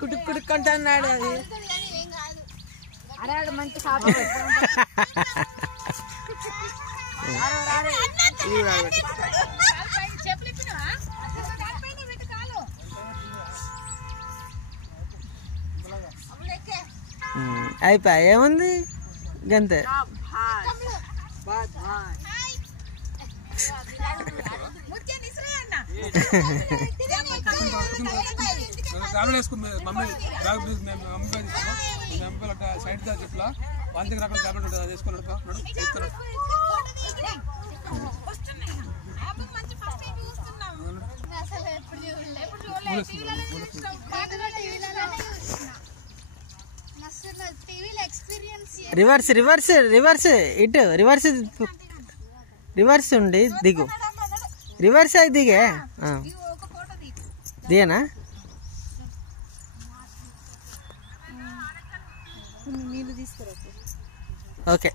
కుడుక్ కుడుక్కుంటున్నాడు అది. అరే మంచి అయిపోయా ఏముంది గంతే. రివర్స్ రివర్స్ రివర్స్ ఇటు రివర్స్ రివర్స్ ఉండి దిగు. రివర్స్ అయి దిగే దిగనా. ఓకే.